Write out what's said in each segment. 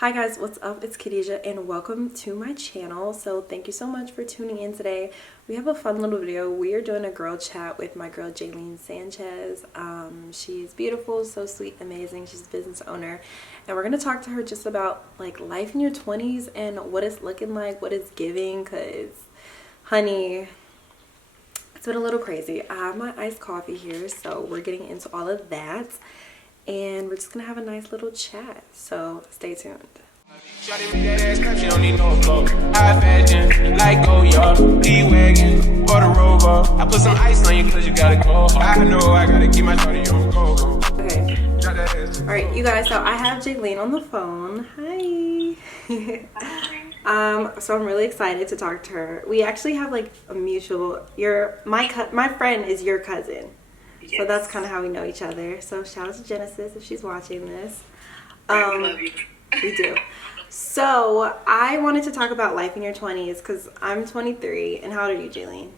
Hi guys, what's up? It's Khadijah and welcome to my channel. So thank you so much for tuning in today. We have a fun little video. We are doing a girl chat with my girl JayleneSanchez. She's beautiful, so sweet, amazing. She's a business owner and we're going to talk to her just about like life in your 20s and what it's looking like, what it's giving, because honey, it's been a little crazy. I have my iced coffee here, so we're getting into all of that. And we're just gonna have a nice little chat, so stay tuned. Shawty with that ass country, don't need no clothes. High fashion, like go y'all. D-Wagon, or the Rover. I put some ice on you cause you gotta go. I know I gotta keep my shawty on go. Okay. Alright, you guys, so I have Jaylene on the phone. Hi. So I'm really excited to talk to her. We actually have like a mutual, my friend is your cousin. Yes. So that's kind of how we know each other. So shout out to Genesis if she's watching this. We love you. We do. So I wanted to talk about life in your 20s because I'm 23. And how old are you, Jaylene?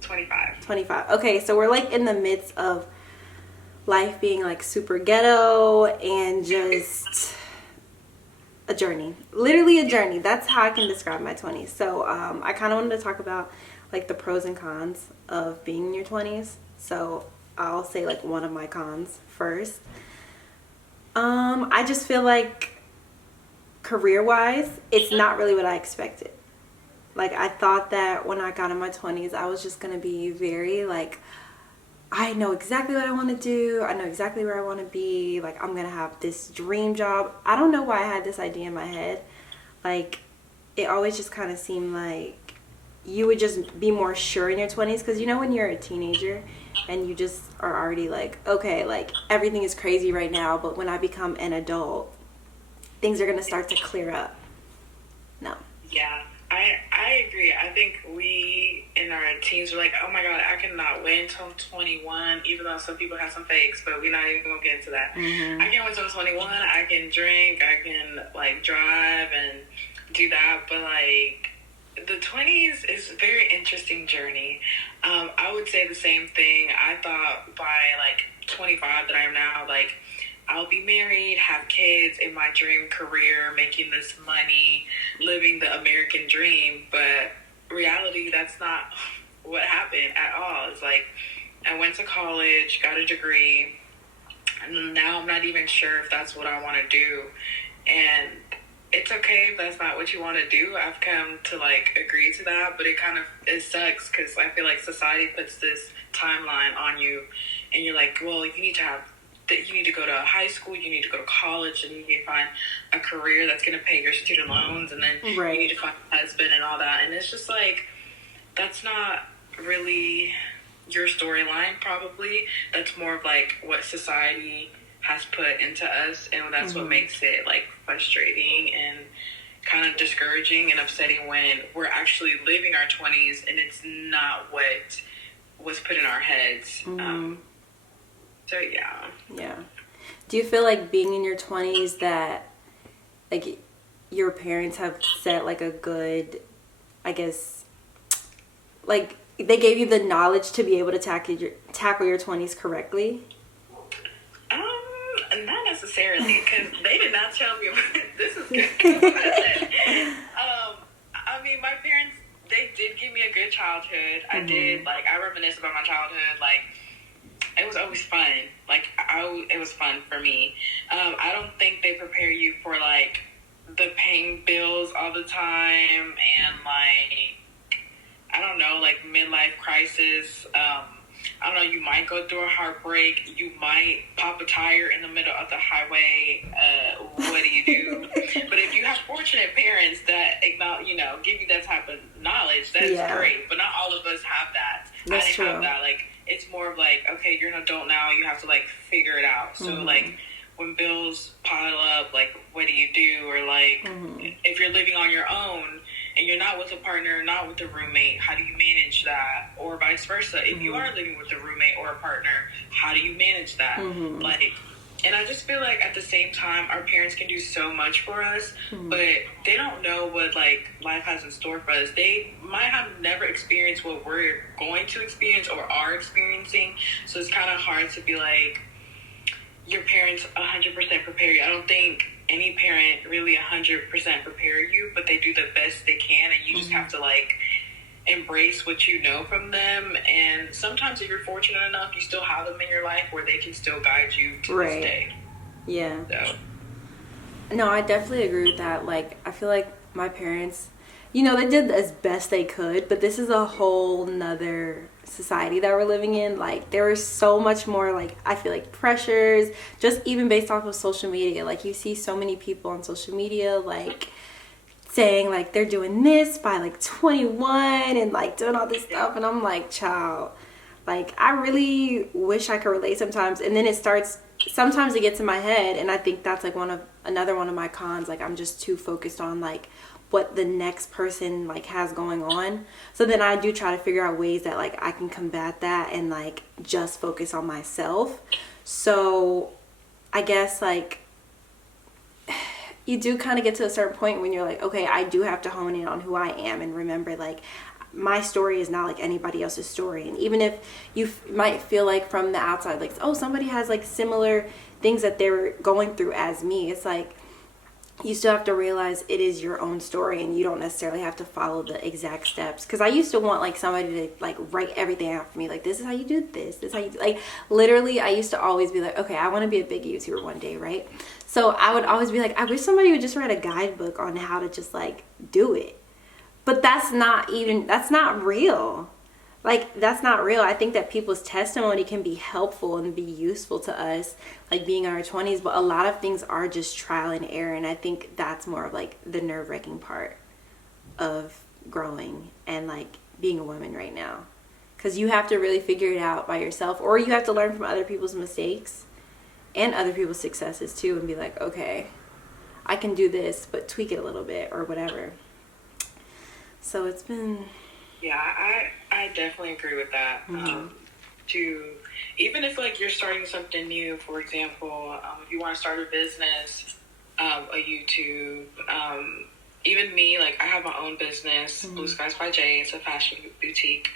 25. 25. Okay, so we're like in the midst of life being like super ghetto and just a journey. Literally a journey. That's how I can describe my 20s. So I kind of wanted to talk about like the pros and cons of being in your 20s. So I'll say like one of my cons first. I just feel like career-wise, it's not really what I expected. Like I thought that when I got in my 20s, I was just gonna be very like, I know exactly what I want to do. I know exactly where I want to be. Like I'm gonna have this dream job. I don't know why I had this idea in my head. Like it always just kind of seemed like you would just be more sure in your 20s, because you know when you're a teenager and you just are already like, okay, like everything is crazy right now, but when I become an adult, things are gonna start to clear up. No. Yeah, I agree. I think we in our teens were like, oh my god, I cannot wait until I'm 21, even though some people have some fakes, but we're not even gonna get into that. Mm-hmm. I can't wait until I'm 21. I can drink, I can like drive and do that, but like the 20s is a very interesting journey. I would say the same thing. I thought by like 25 that I am now, like I'll be married, have kids, in my dream career, making this money, living the American dream. But reality, that's not what happened at all. It's like I went to college, got a degree, and now I'm not even sure if that's what I want to do. And it's okay if that's not what you want to do. I've come to like agree to that, but it sucks because I feel like society puts this timeline on you, and you're like, well, you need to go to high school, you need to go to college, and you need to find a career that's going to pay your student loans, and then right. You need to find a husband and all that. And it's just like, that's not really your storyline, probably. That's more of like what society has put into us, and that's what makes it like frustrating and kind of discouraging and upsetting when we're actually living our 20s and it's not what was put in our heads. So yeah. Do you feel like being in your 20s that like your parents have set like a good, I guess, like they gave you the knowledge to be able to tackle your 20s correctly? Not necessarily, because they did not tell me this is good. I mean, my parents, they did give me a good childhood. I did, like, I reminisce about my childhood. Like, it was always fun. Like, it was fun for me. I don't think they prepare you for, like, the paying bills all the time and, like, I don't know, like, midlife crisis. I don't know, you might go through a heartbreak. You might pop a tire in the middle of the highway. What do you do? But if you have fortunate parents that, you know, give you that type of knowledge, that's great. But not all of us have that. That's I didn't true. have that. Like, it's more of like, okay, you're an adult now. You have to, like, figure it out. So, like, when bills pile up, like, what do you do? Or, like, if you're living on your own, and you're not with a partner, not with a roommate, how do you manage that? Or vice versa. If you are living with a roommate or a partner, how do you manage that? Like, and I just feel like at the same time, our parents can do so much for us, but they don't know what, like, life has in store for us. They might have never experienced what we're going to experience or are experiencing. So it's kind of hard to be like, your parents 100% prepare you. I don't think any parent really 100% prepare you, but they do the best they can, and you just have to like embrace what you know from them. And sometimes if you're fortunate enough, you still have them in your life where they can still guide you to this day. Yeah. So. No, I definitely agree with that. Like, I feel like my parents, you know, they did as best they could, but this is a whole nother society that we're living in. Like, there is so much more, like, I feel like pressures, just even based off of social media. Like, you see so many people on social media, like, saying like they're doing this by like 21 and like doing all this stuff, and I'm like, child, like, I really wish I could relate sometimes. And then sometimes it gets in my head, and I think that's like another one of my cons. Like, I'm just too focused on like what the next person like has going on. So then I do try to figure out ways that like I can combat that and like just focus on myself. So I guess like you do kind of get to a certain point when you're like, okay, I do have to hone in on who I am and remember like my story is not like anybody else's story. And even if you might feel like from the outside, like, oh, somebody has like similar things that they're going through as me, it's like you still have to realize it is your own story, and you don't necessarily have to follow the exact steps. Because I used to want like somebody to like write everything out for me, like, this is how you do this is how you do. Like, literally I used to always be like, okay, I want to be a big YouTuber one day, right? So I would always be like, I wish somebody would just write a guidebook on how to just like do it. But that's not real. Like, that's not real. I think that people's testimony can be helpful and be useful to us, like being in our 20s, but a lot of things are just trial and error. And I think that's more of like the nerve-wracking part of growing and like being a woman right now. Because you have to really figure it out by yourself, or you have to learn from other people's mistakes and other people's successes too, and be like, okay, I can do this, but tweak it a little bit or whatever. So it's been... Yeah, I definitely agree with that. Even if like you're starting something new, for example, if you want to start a business, a YouTube, even me, like I have my own business, Blue Skies by Jay. It's a fashion boutique.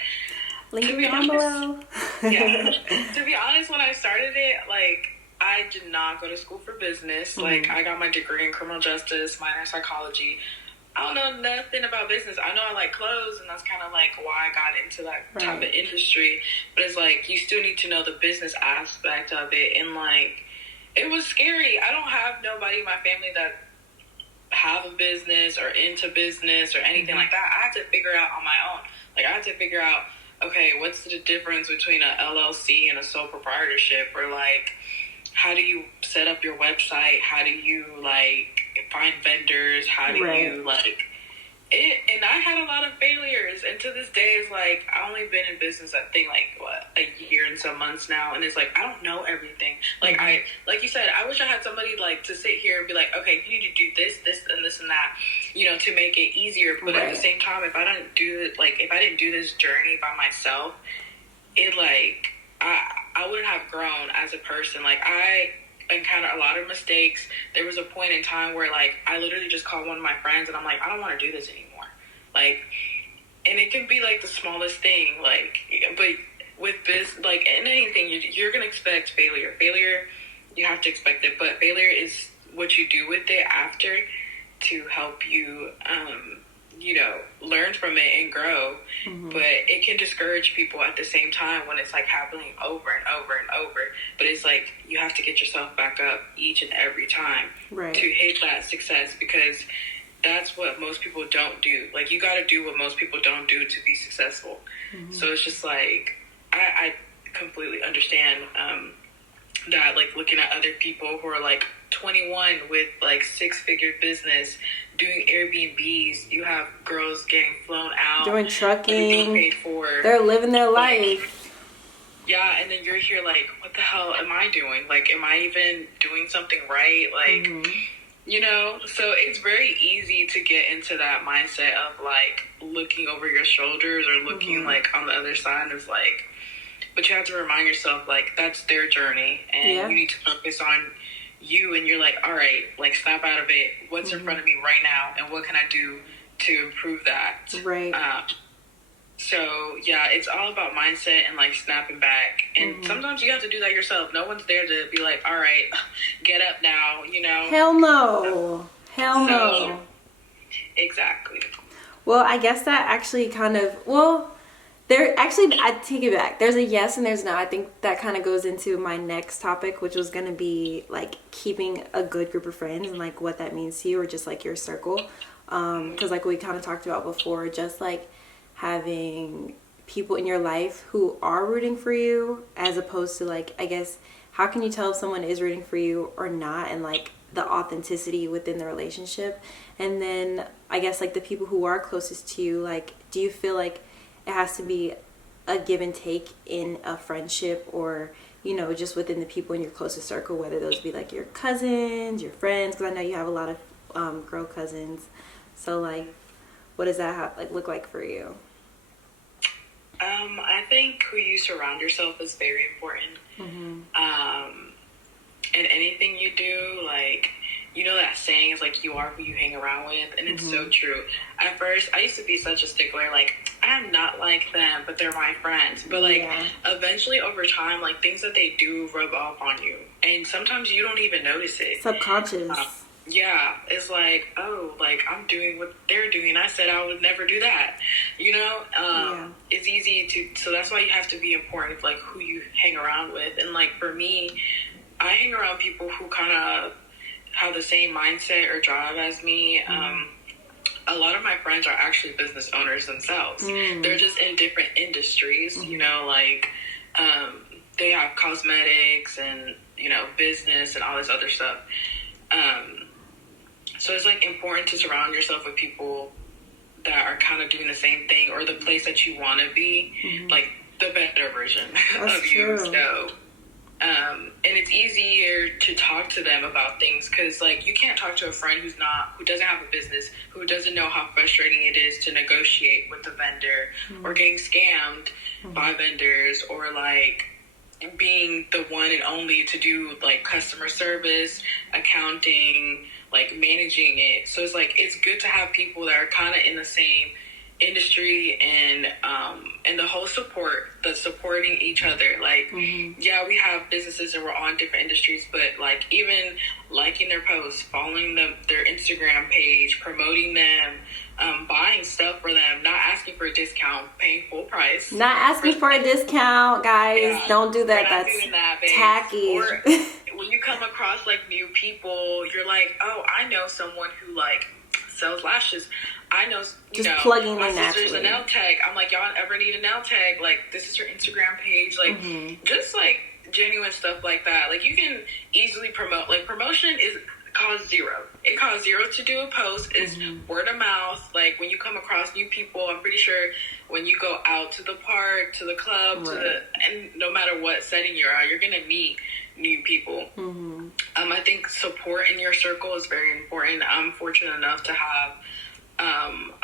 Link down below. Yeah. To be honest, when I started it, like I did not go to school for business. Like I got my degree in criminal justice, minor in psychology. I don't know nothing about business. I know I like clothes, and that's kind of like why I got into that type of industry. But it's like you still need to know the business aspect of it, and like it was scary. I don't have nobody in my family that have a business or into business or anything like that. I had to figure out on my own. Like I had to figure out, okay, what's the difference between a LLC and a sole proprietorship, or like how do you set up your website? How do you like find vendors? How do you like it? And I had a lot of failures, and to this day it's like I only been in business I think like a year and some months now, and it's like I don't know everything. Like I like you said, I wish I had somebody like to sit here and be like, okay, you need to do this and this and that, you know, to make it easier. But at the same time, if I didn't do this journey by myself, it like I wouldn't have grown as a person. Like I encountered a lot of mistakes. There was a point in time where like I literally just called one of my friends and I'm like, I don't want to do this anymore. Like, and it can be like the smallest thing, like, but with this, like in anything, you're gonna expect failure. You have to expect it, but failure is what you do with it after to help you you know, learn from it and grow. But it can discourage people at the same time when it's like happening over and over and over. But it's like you have to get yourself back up each and every time to hit that success, because that's what most people don't do. Like you got to do what most people don't do to be successful. So it's just like I completely understand that, like looking at other people who are like 21 with like 6-figure business, doing Airbnbs. You have girls getting flown out, doing trucking, being paid for. They're living their life. Yeah, and then you're here like, what the hell am I doing? Like, am I even doing something right? Like, you know, so it's very easy to get into that mindset of like looking over your shoulders or looking like on the other side of like, but you have to remind yourself like that's their journey, and you need to focus on you, and you're like, all right, like snap out of it. What's in front of me right now, and what can I do to improve that? So, yeah, it's all about mindset and, like, snapping back. And sometimes you have to do that yourself. No one's there to be like, all right, get up now, you know? Hell no. Hell no. Exactly. Well, I guess that actually kind of, I take it back. There's a yes and there's no. I think that kind of goes into my next topic, which was going to be, like, keeping a good group of friends and, like, what that means to you, or just, like, your circle. Because, like, we kind of talked about before, just, like, having people in your life who are rooting for you, as opposed to, like, I guess, how can you tell if someone is rooting for you or not, and, like, the authenticity within the relationship. And then I guess, like, the people who are closest to you, like, do you feel like it has to be a give and take in a friendship, or, you know, just within the people in your closest circle, whether those be, like, your cousins, your friends, because I know you have a lot of girl cousins. So, like, what does that look like for you? I think who you surround yourself is very important. And anything you do, like, you know that saying is, like, you are who you hang around with, and it's so true. At first, I used to be such a stickler, like, I'm not like them, but they're my friends. But, like, eventually, over time, like, things that they do rub off on you, and sometimes you don't even notice it. Subconscious. Yeah, it's like, oh, like, I'm doing what they're doing. I said I would never do that, you know? It's easy so that's why you have to be important of, like, who you hang around with. And, like, for me, I hang around people who kind of have the same mindset or drive as me. A lot of my friends are actually business owners themselves. They're just in different industries, you know, like, they have cosmetics and, you know, business and all this other stuff. So it's, like, important to surround yourself with people that are kind of doing the same thing, or the place that you want to be, like, the better version of you. So, and it's easier to talk to them about things, because, like, you can't talk to a friend who doesn't have a business, who doesn't know how frustrating it is to negotiate with the vendor, or getting scammed by vendors, or, like, being the one and only to do, like, customer service, accounting, like, managing it. So it's, like, it's good to have people that are kind of in the same industry, and the whole supporting each other. Like, yeah, we have businesses and we're on different industries, but, like, even liking their posts, following their Instagram page, promoting them, buying stuff for them, not asking for a discount, paying full price. Not asking for a discount, guys. Yeah, don't do that. That's tacky. Or when you come across, like, new people, you're like, oh, I know someone who, like, sells lashes. I know, you know, plugging my in sister's naturally. a nail tech. I'm like, y'all ever need a nail tech? Like, this is your Instagram page. Like, just, like, genuine stuff like that. Like, you can easily promote. Like, promotion costs zero. It costs zero to do a post. It's word of mouth. Like, when you come across new people, I'm pretty sure when you go out to the park, to the club, and no matter what setting you're at, you're going to meet new people. I think support in your circle is very important. I'm fortunate enough to have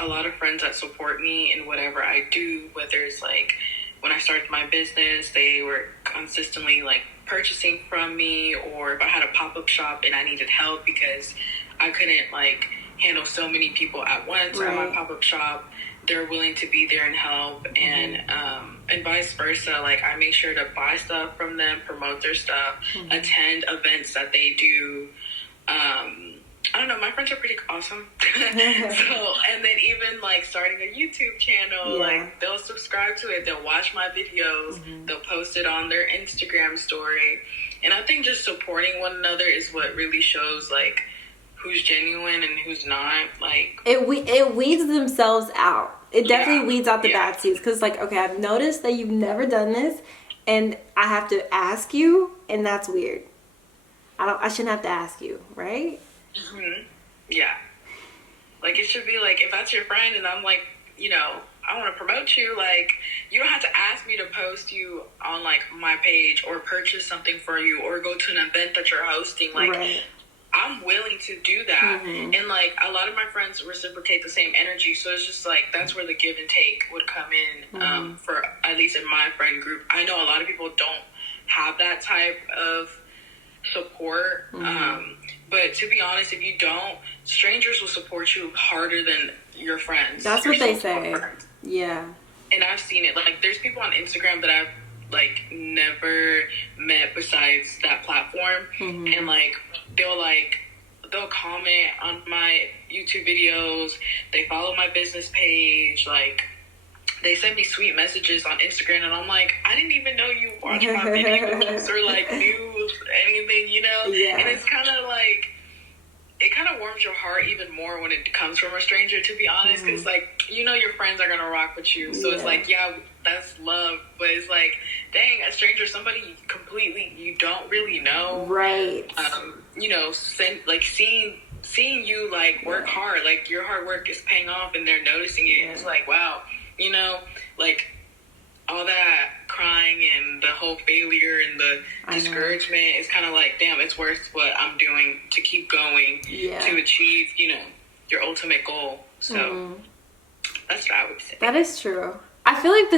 a lot of friends that support me in whatever I do, whether it's, like, when I started my business, they were consistently, like, purchasing from me, or if I had a pop-up shop and I needed help because I couldn't, like, handle so many people at once at my pop-up shop, they're willing to be there and help. And vice versa. Like, I make sure to buy stuff from them, promote their stuff, attend events that they do. I don't know, my friends are pretty awesome. So, and then even, like, starting a YouTube channel, like, they'll subscribe to it, they'll watch my videos, they'll post it on their Instagram story. And I think just supporting one another is what really shows, like, who's genuine and who's not. Like, it weeds themselves out. It definitely weeds out the bad seeds, because, like, okay, I've noticed that you've never done this, and I have to ask you, and that's weird. I shouldn't have to ask you, right? Yeah. Like, it should be like, if that's your friend and I'm like, you know, I want to promote you, like, you don't have to ask me to post you on, like, my page, or purchase something for you, or go to an event that you're hosting. Like, I'm willing to do that. And, like, a lot of my friends reciprocate the same energy, so it's just, like, that's where the give and take would come in, for, at least in my friend group. I know a lot of people don't have that type of support, but to be honest, if you don't, strangers will support you harder than your friends. That's what they say. Yeah. and I've seen it. Like, there's people on Instagram that I've, like, never met besides that platform. And, like, they'll comment on my YouTube videos. They follow my business page. Like, they send me sweet messages on Instagram, and I'm like, I didn't even know you watched my videos or, like, knew anything, you know? Yeah. And it's kind of, like, it kind of warms your heart even more when it comes from a stranger, to be honest, because, like, you know your friends are going to rock with you. So it's like, yeah, that's love. But it's like, dang, a stranger, somebody completely you don't really know. Right. You know, seeing you, like, work hard. Like, your hard work is paying off, and they're noticing it. And it's like, wow, you know, like, all that crying and the whole failure and the discouragement is kind of like, damn, it's worth what I'm doing to keep going to achieve, you know, your ultimate goal. So that's what I would say. That is true. I feel like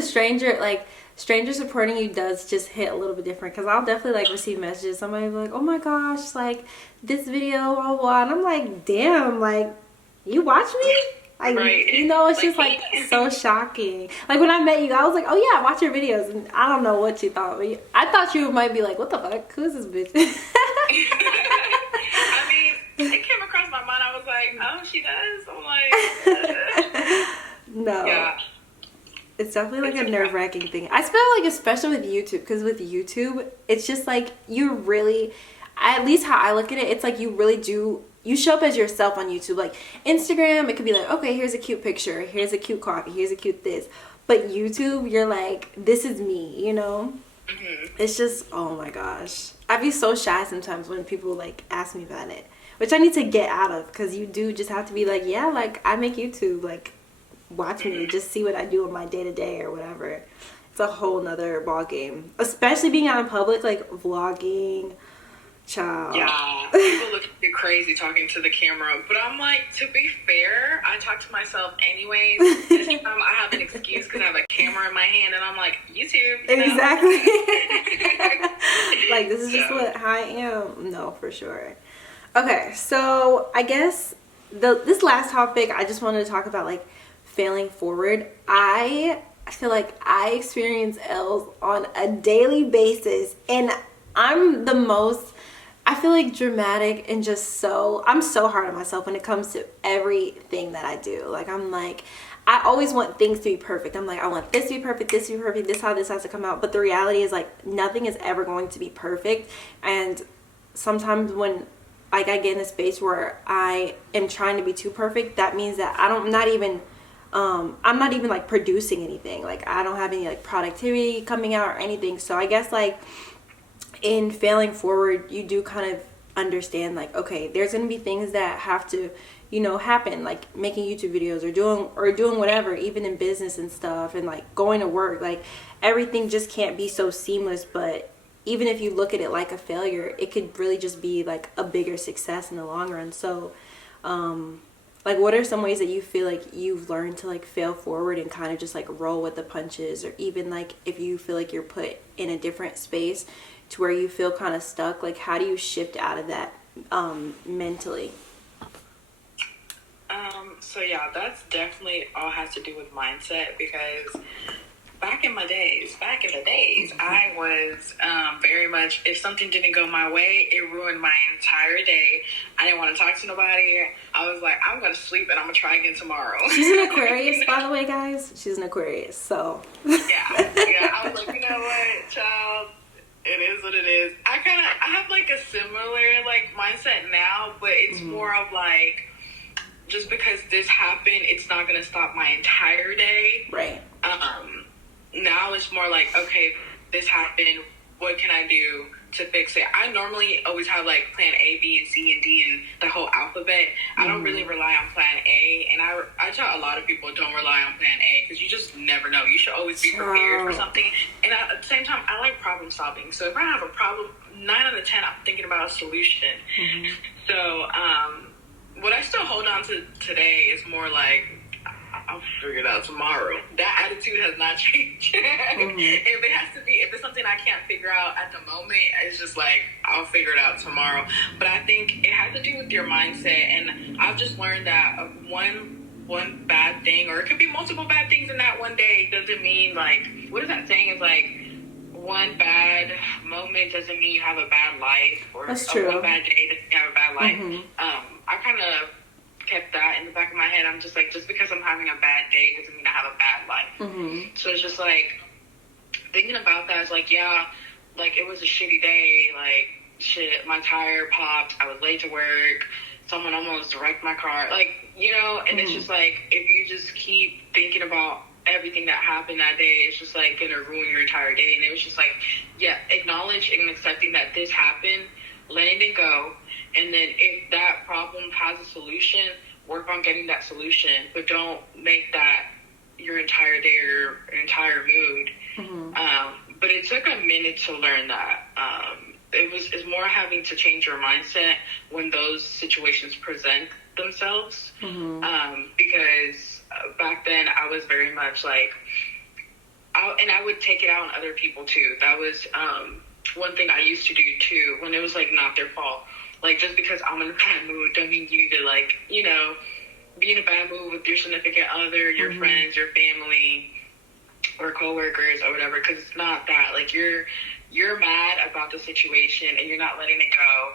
stranger supporting you does just hit a little bit different, because I'll definitely, like, receive messages. Somebody will be like, oh my gosh, like, this video, blah, blah, and I'm like, damn, like, you watch me? Like, you know, it's just, like, so shocking. Like, when I met you, I was like, oh, yeah, I watch your videos. And I don't know what you thought. But I thought you might be like, what the fuck? Who is this bitch? I mean, it came across my mind. I was like, oh, she does? I'm like... No. Yeah. It's definitely, like, a nerve-wracking thing. I feel like, especially with YouTube, because with YouTube, it's just, like, you really... At least how I look at it, it's like you really do... You show up as yourself on YouTube. Like, Instagram, it could be like, okay, here's a cute picture. Here's a cute coffee. Here's a cute this. But YouTube, you're like, this is me, you know? It's just, oh my gosh. I'd be so shy sometimes when people, like, ask me about it. Which I need to get out of, because you do just have to be like, yeah, like, I make YouTube. Like, watch me. Just see what I do in my day-to-day or whatever. It's a whole nother ball game. Especially being out in public, like, vlogging. Child. Yeah, people look at you crazy talking to the camera, but I'm like, to be fair, I talk to myself anyways. This time I have an excuse because I have a camera in my hand, and I'm like, YouTube. You know? Exactly. Like, this is just how I am. No, for sure. Okay, so I guess this last topic, I just wanted to talk about, like, failing forward. I feel like I experience L's on a daily basis, and I'm the most... I feel like dramatic and just I'm so hard on myself when it comes to everything that I do. Like, I'm like, I always want things to be perfect. I'm like, I want this to be perfect, this to be perfect, this how this has to come out. But the reality is, like, nothing is ever going to be perfect. And sometimes when, like, I get in a space where I am trying to be too perfect, that means that I'm not even like producing anything. Like, I don't have any, like, productivity coming out or anything. So I guess, like, in failing forward, you do kind of understand, like, okay, there's going to be things that have to, you know, happen, like making YouTube videos or doing whatever, even in business and stuff, and, like, going to work. Like, everything just can't be so seamless. But even if you look at it like a failure, it could really just be, like, a bigger success in the long run. So, like, what are some ways that you feel like you've learned to, like, fail forward and kind of just, like, roll with the punches? Or even, like, if you feel like you're put in a different space to where you feel kind of stuck, like, how do you shift out of that mentally? So yeah, that's definitely all has to do with mindset, because back in the days, I was very much, if something didn't go my way, it ruined my entire day. I didn't want to talk to nobody. I was like, I'm going to sleep and I'm going to try again tomorrow. She's an Aquarius, by the way, guys. She's an Aquarius, so. Yeah. I was like, you know what, child? It is what it is. I have, like, a similar, like, mindset now, but it's more of, like, just because this happened, it's not going to stop my entire day. Right. Now it's more like, okay, this happened. What can I do to fix it? I normally always have, like, plan A, B, and C, and D, and the whole alphabet. I don't really rely on plan A, and I tell a lot of people don't rely on plan A, because you just never know. You should always be prepared for something. And at the same time, I like problem solving. So if I have a problem, 9 out of 10, I'm thinking about a solution. So what I still hold on to today is more like, I'll figure it out tomorrow. That attitude has not changed. If it's something I can't figure out at the moment, it's just like, I'll figure it out tomorrow. But I think it has to do with your mindset, and I've just learned that one one bad thing, or it could be multiple bad things in that one day. It doesn't mean, like, what is that saying? Is like, one bad moment doesn't mean you have a bad life, or That's true. one bad day doesn't mean you have a bad life. I kind of kept that in the back of my head. I'm just like, just because I'm having a bad day doesn't mean I have a bad life. So it's just like, thinking about that is like, yeah, like, it was a shitty day, like, shit, my tire popped, I was late to work, someone almost wrecked my car, like, you know, and it's just like, if you just keep thinking about everything that happened that day, it's just like gonna ruin your entire day. And it was just like, yeah, acknowledge and accepting that this happened, letting it go, and then if that problem has a solution, work on getting that solution, but don't make that your entire day or your entire mood. But it took a minute to learn that. It's more having to change your mindset when those situations present themselves. Because back then I was very much like, I would take it out on other people too. That was one thing I used to do too, when it was like not their fault. Like, just because I'm in a bad mood don't mean you need to, like, you know, be in a bad mood with your significant other, your friends, your family, or coworkers or whatever, because it's not that. Like, you're mad about the situation and you're not letting it go,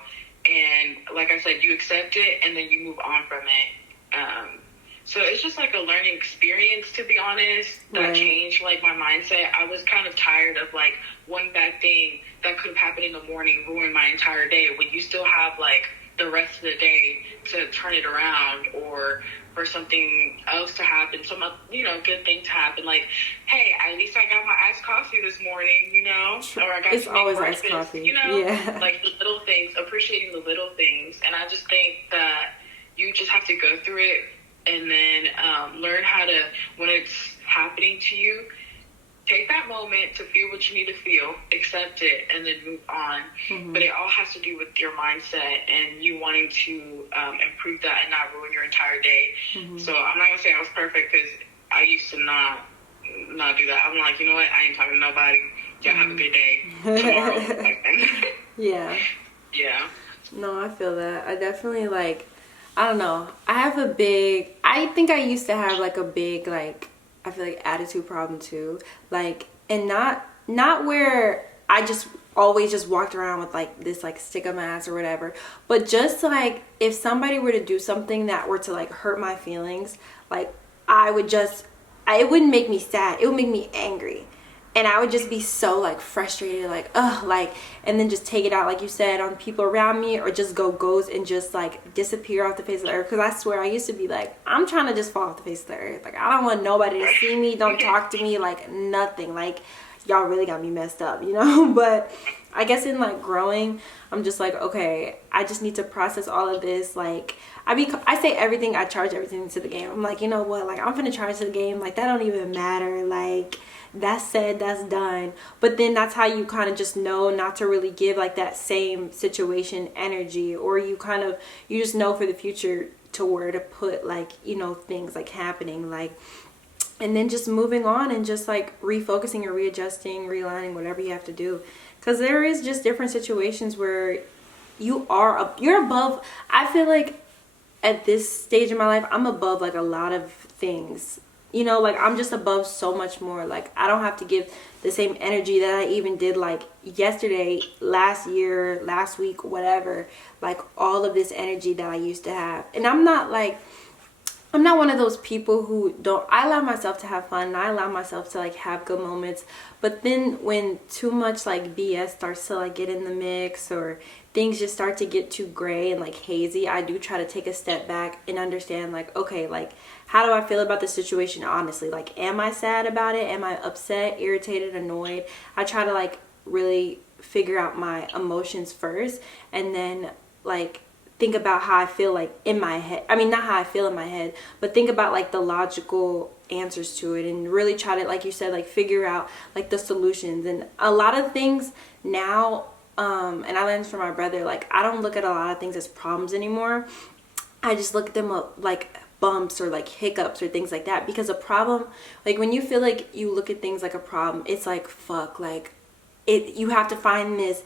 and like I said, you accept it and then you move on from it. So it's just like a learning experience, to be honest, that changed like my mindset. I was kind of tired of like one bad thing that could have happened in the morning ruin my entire day, when you still have like the rest of the day to turn it around, or for something else to happen, some, you know, good thing to happen. Like, hey, at least I got my iced coffee this morning, you know, or I got it's some always breakfast, iced coffee, you know, like the little things, appreciating the little things. And I just think that you just have to go through it, and then learn how to, when it's happening to you, take that moment to feel what you need to feel, accept it, and then move on. But it all has to do with your mindset and you wanting to improve that and not ruin your entire day. So I'm not going to say I was perfect, because I used to not do that. I'm like, you know what? I ain't talking to nobody. Y'all have a good day. Tomorrow. Yeah. No, I feel that. I definitely, like, I don't know. I think I used to have like a big, like, I feel like attitude problem too. Like, and not where I just always just walked around with like this like stick up my ass or whatever, but just like if somebody were to do something that were to like hurt my feelings, like it wouldn't make me sad. It would make me angry. And I would just be so like frustrated, like, and then just take it out, like you said, on people around me, or just go ghost and just like disappear off the face of the earth. Because I swear I used to be like, I'm trying to just fall off the face of the earth. Like, I don't want nobody to see me, don't talk to me, like nothing. Like, y'all really got me messed up, you know? But I guess in like growing, I'm just like, okay, I just need to process all of this. Like, I say everything, I charge everything to the game. I'm like, you know what? Like, I'm finna charge to the game. Like, that don't even matter. Like, that's said, that's done. But then that's how you kind of just know not to really give like that same situation energy, or you just know for the future to where to put, like, you know, things like happening, like, and then just moving on and just like refocusing or readjusting, realigning, whatever you have to do. Because there is just different situations where you're above. I feel like at this stage in my life, I'm above like a lot of things. You know, like, I'm just above so much more. Like, I don't have to give the same energy that I even did like yesterday, last year, last week, whatever. Like, all of this energy that I used to have. And I'm not one of those people who I allow myself to have fun, and I allow myself to like have good moments. But then when too much like BS starts to like get in the mix, or things just start to get too gray and like hazy, I do try to take a step back and understand, like, okay, like, how do I feel about the situation honestly? Like, am I sad about it? Am I upset, irritated, annoyed? I try to like really figure out my emotions first, and then like think about how I feel like in my head. I mean, not how I feel in my head, but think about like the logical answers to it, and really try to, like you said, like figure out like the solutions. And a lot of things now, and I learned this from my brother, like, I don't look at a lot of things as problems anymore. I just look at them up like bumps or like hiccups or things like that. Because a problem, like, when you feel like you look at things like a problem, it's like, fuck, like, you have to find this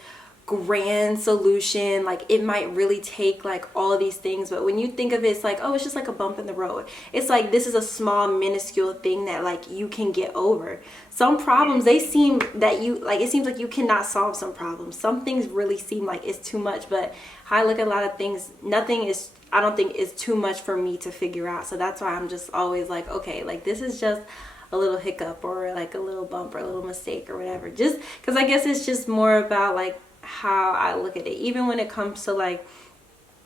grand solution. Like it might really take like all of these things, but when you think of it, it's like, oh, it's just like a bump in the road. It's like this is a small minuscule thing that like you can get over. Some problems, they seem that you like, it seems like you cannot solve some problems. Some things really seem like it's too much, but how I look at a lot of things, nothing is, I don't think is too much for me to figure out. So that's why I'm just always like, okay, like this is just a little hiccup or like a little bump or a little mistake or whatever. Just because I guess it's just more about like how I look at it. Even when it comes to like,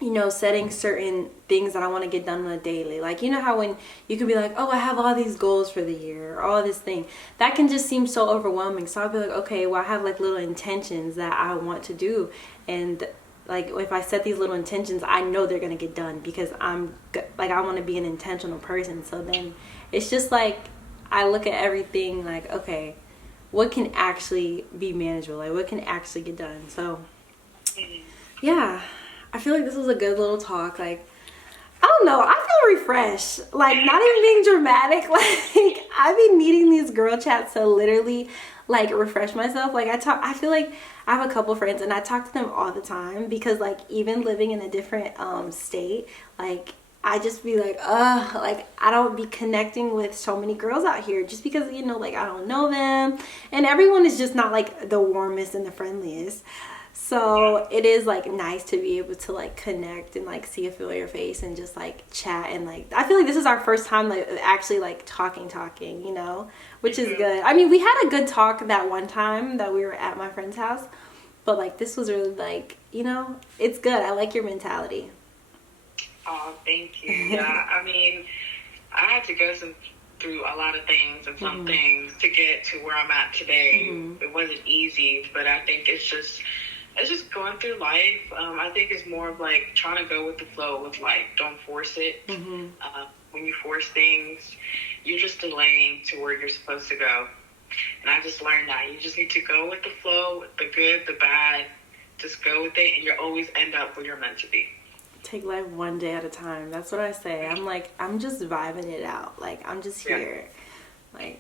you know, setting certain things that I want to get done on a daily. Like, you know how when you could be like, oh, I have all these goals for the year or all this thing. That can just seem so overwhelming. So I'll be like, okay, well, I have like little intentions that I want to do. And like if I set these little intentions, I know they're going to get done because I'm like, I want to be an intentional person. So then it's just like, I look at everything like, okay, what can actually be manageable? Like what can actually get done? So yeah, I feel like this was a good little talk. Like, I don't know, I feel refreshed. Like, not even being dramatic. Like, I've been needing these girl chats to literally like refresh myself. Like I feel like I have a couple friends and I talk to them all the time because like even living in a different state, like I just be like, like I don't be connecting with so many girls out here just because, you know, like I don't know them and everyone is just not like the warmest and the friendliest. So it is like nice to be able to like connect and like see a familiar face and just like chat. And like I feel like this is our first time like actually like talking, you know, which is good. I mean, we had a good talk that one time that we were at my friend's house, but like this was really like, you know, it's good. I like your mentality. Oh, thank you. Yeah, I mean, I had to go through a lot of things and some things to get to where I'm at today. It wasn't easy, but I think it's just going through life. I think it's more of like trying to go with the flow with life. Don't force it. When you force things, you're just delaying to where you're supposed to go. And I just learned that you just need to go with the flow, the good, the bad. Just go with it, and you'll always end up where you're meant to be. Take life one day at a time. That's what I say. I'm like, I'm just vibing it out. Like, I'm just here. Like,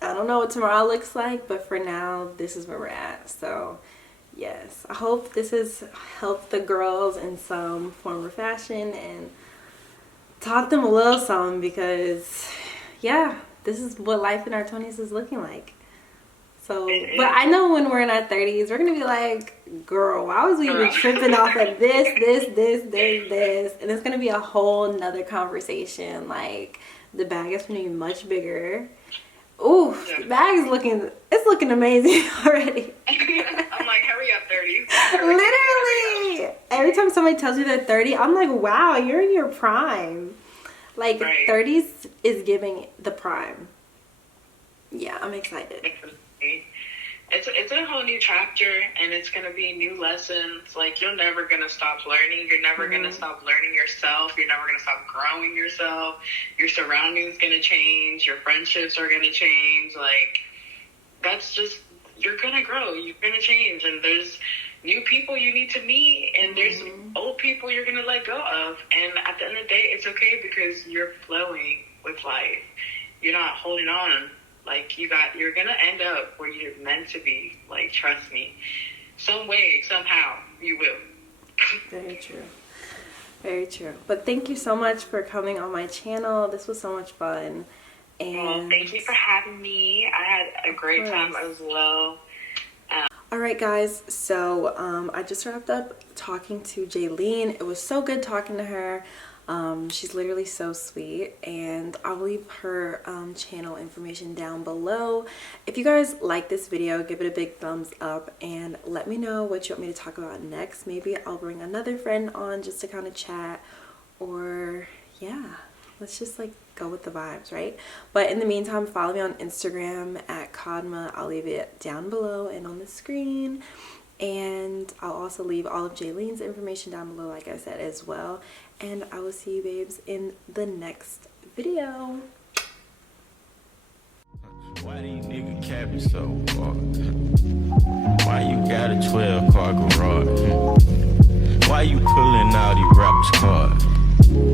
I don't know what tomorrow looks like, but for now, this is where we're at. So, yes. I hope this has helped the girls in some form or fashion and taught them a little something because, yeah, this is what life in our 20s is looking like. So, but I know when we're in our 30s, we're going to be like, girl, why was we even tripping off of this? And it's going to be a whole nother conversation. Like, the bag is going to be much bigger. Ooh, the bag is looking amazing already. I'm like, hurry up, 30. Literally. Every time somebody tells you they're 30, I'm like, wow, you're in your prime. Like, 30s is giving the prime. Yeah, I'm excited. It's a whole new chapter, and it's going to be new lessons. Like, you're never going to stop learning. You're never going to stop learning yourself. You're never going to stop growing yourself. Your surroundings going to change. Your friendships are going to change. Like, that's just, you're going to grow. You're going to change. And there's new people you need to meet, and there's old people you're going to let go of. And at the end of the day, it's okay because you're flowing with life. You're not holding on. Like, you're going to end up where you're meant to be. Like, trust me. Some way, somehow, you will. Very true. Very true. But thank you so much for coming on my channel. This was so much fun. And well, thank you for having me. I had a great time as well. Alright guys, so I just wrapped up talking to Jaylene. It was so good talking to her. She's literally so sweet, and I'll leave her channel information down below. If you guys like this video, give it a big thumbs up and let me know what you want me to talk about next. Maybe I'll bring another friend on just to kind of chat, or yeah, let's just like go with the vibes, right? But in the meantime, follow me on Instagram at Kadma. I'll leave it down below and on the screen. And I'll also leave all of Jaylene's information down below, like I said, as well. And I will see you babes in the next video. Why these niggas capping so hard? Why you got a 12-car garage? Why you pulling all these rappers' cards?